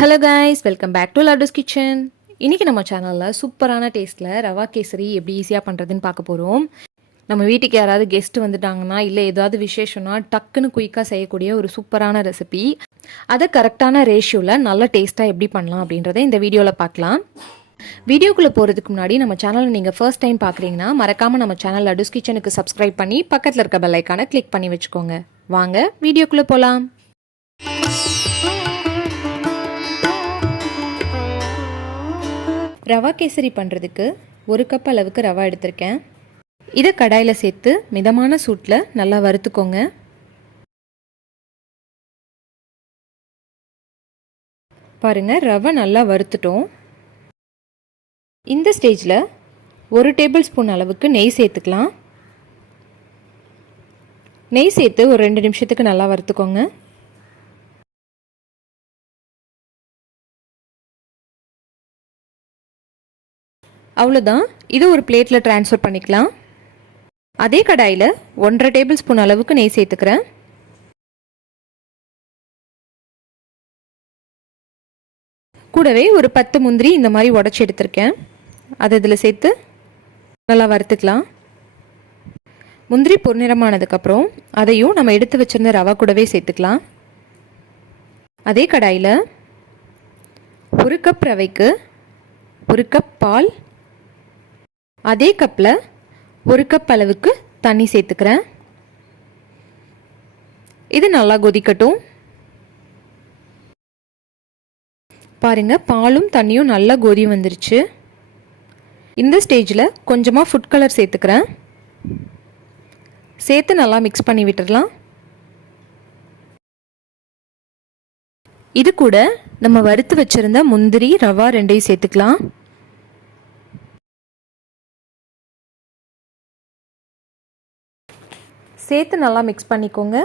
Hello guys, welcome back to Laddu's kitchen. இன்றைக்கி நம்ம சேனலில் சூப்பரான டேஸ்ட்டில் ரவா கேசரி எப்படி ஈஸியாக பண்ணுறதுன்னு பார்க்க போகிறோம். நம்ம வீட்டுக்கு யாராவது கெஸ்ட்டு வந்துட்டாங்கன்னா இல்லை ஏதாவது விசேஷம்னா டக்குன்னு குயிக்காக செய்யக்கூடிய ஒரு சூப்பரான ரெசிபி. அதை கரெக்டான ரேஷியோவில் நல்ல டேஸ்ட்டாக எப்படி பண்ணலாம் அப்படின்றத இந்த வீடியோவில் பார்க்கலாம். வீடியோக்குள்ளே போகிறதுக்கு முன்னாடி நம்ம சேனலை நீங்கள் ஃபர்ஸ்ட் டைம் பார்க்குறீங்கன்னா மறக்காமல் நம்ம சேனல் லட்டுஸ் கிச்சனுக்கு சப்ஸ்கிரைப் பண்ணி பக்கத்தில் இருக்க பெல் ஐக்கானை கிளிக் பண்ணி வச்சுக்கோங்க. வாங்க வீடியோக்குள்ளே போகலாம். ரவா கேசரி பண்ணுறதுக்கு 1 கப் அளவுக்கு ரவா எடுத்திருக்கேன். இதை கடாயில் சேர்த்து மிதமான சூட்டில் நல்லா வறுத்துக்கோங்க. பாருங்கள், ரவை நல்லா வறுத்துட்டோம். இந்த ஸ்டேஜில் 1 டேபிள் ஸ்பூன் அளவுக்கு நெய் சேர்த்துக்கலாம். நெய் சேர்த்து ஒரு 2 நிமிஷத்துக்கு நல்லா வறுத்துக்கோங்க. அவ்வளோதான், இது ஒரு பிளேட்டில் ட்ரான்ஸ்ஃபர் பண்ணிக்கலாம். அதே கடாயில் 1.5 டேபிள் ஸ்பூன் அளவுக்கு நெய் சேர்த்துக்கிறேன். கூடவே ஒரு 10 முந்திரி இந்த மாதிரி உடச்சி எடுத்திருக்கேன். அதை இதில் சேர்த்து நல்லா வறுத்துக்கலாம். முந்திரி பொன்னிறமானதுக்கப்புறம் அதையும் நம்ம எடுத்து வச்சிருந்த ரவா கூடவே சேர்த்துக்கலாம். அதே கடாயில் 1 கப் ரவைக்கு 1 கப் பால், அதே கப்பில் 1 கப் அளவுக்கு தண்ணி சேர்த்துக்கிறேன். இது நல்லா கொதிக்கட்டும். பாருங்கள், பாலும் தண்ணியும் நல்லா கொதி வந்துருச்சு. இந்த ஸ்டேஜில் கொஞ்சமாக ஃபுட் கலர் சேர்த்துக்கிறேன். சேர்த்து நல்லா மிக்ஸ் பண்ணி விட்டுடலாம். இது கூட நம்ம வறுத்து வச்சுருந்த முந்திரி ரவா ரெண்டையும் சேர்த்துக்கலாம். சேர்த்து நல்லா மிக்ஸ் பண்ணிக்கோங்க.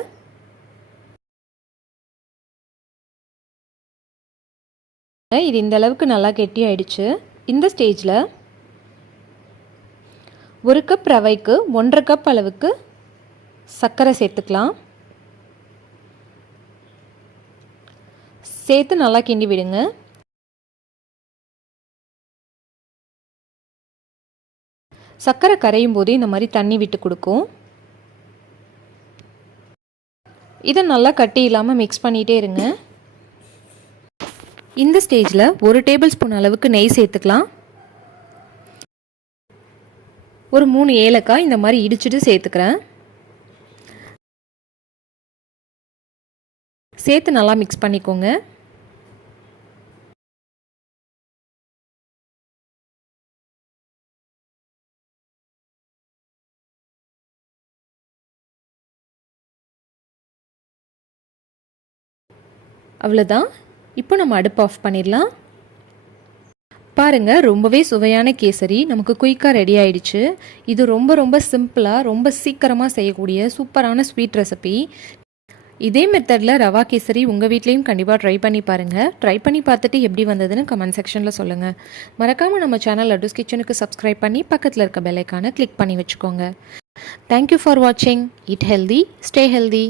இது இந்த அளவுக்கு நல்லா கெட்டி ஆயிடுச்சு. இந்த ஸ்டேஜில் 1 கப் ரவைக்கு 1.5 கப் அளவுக்கு சர்க்கரை சேர்த்துக்கலாம். சேர்த்து நல்லா கிண்டி விடுங்க. சர்க்கரை கரையும் போது இந்த மாதிரி தண்ணி விட்டு கொடுக்கும். இதை நல்லா கட்டி இல்லாமல் மிக்ஸ் பண்ணிகிட்டே இருங்க. இந்த ஸ்டேஜில் 1 டேபிள் ஸ்பூன் அளவுக்கு நெய் சேர்த்துக்கலாம். ஒரு 3 ஏலக்காய் இந்த மாதிரி இடிச்சிட்டு சேர்த்துக்கிறேன். சேர்த்து நல்லா மிக்ஸ் பண்ணிக்கோங்க. அவ்வளோதான், இப்போ நம்ம அடுப்பு ஆஃப் பண்ணிடலாம். பாருங்கள், ரொம்பவே சுவையான கேசரி நமக்கு குயிக்காக ரெடி ஆயிடுச்சு. இது ரொம்ப ரொம்ப சிம்பிளாக ரொம்ப சீக்கிரமாக செய்யக்கூடிய சூப்பரான ஸ்வீட் ரெசிபி. இதே மெத்தடில் ரவா கேசரி உங்கள் வீட்லேயும் கண்டிப்பாக ட்ரை பண்ணி பாருங்கள். ட்ரை பண்ணி பார்த்துட்டு எப்படி வந்ததுன்னு கமெண்ட் செக்ஷனில் சொல்லுங்கள். மறக்காமல் நம்ம சேனல் லட்டுஸ் கிச்சனுக்கு சப்ஸ்கிரைப் பண்ணி பக்கத்தில் இருக்க பெல் ஐக்கானை கிளிக் பண்ணி வச்சுக்கோங்க. தேங்க்யூ ஃபார் வாட்சிங். Eat healthy, stay healthy.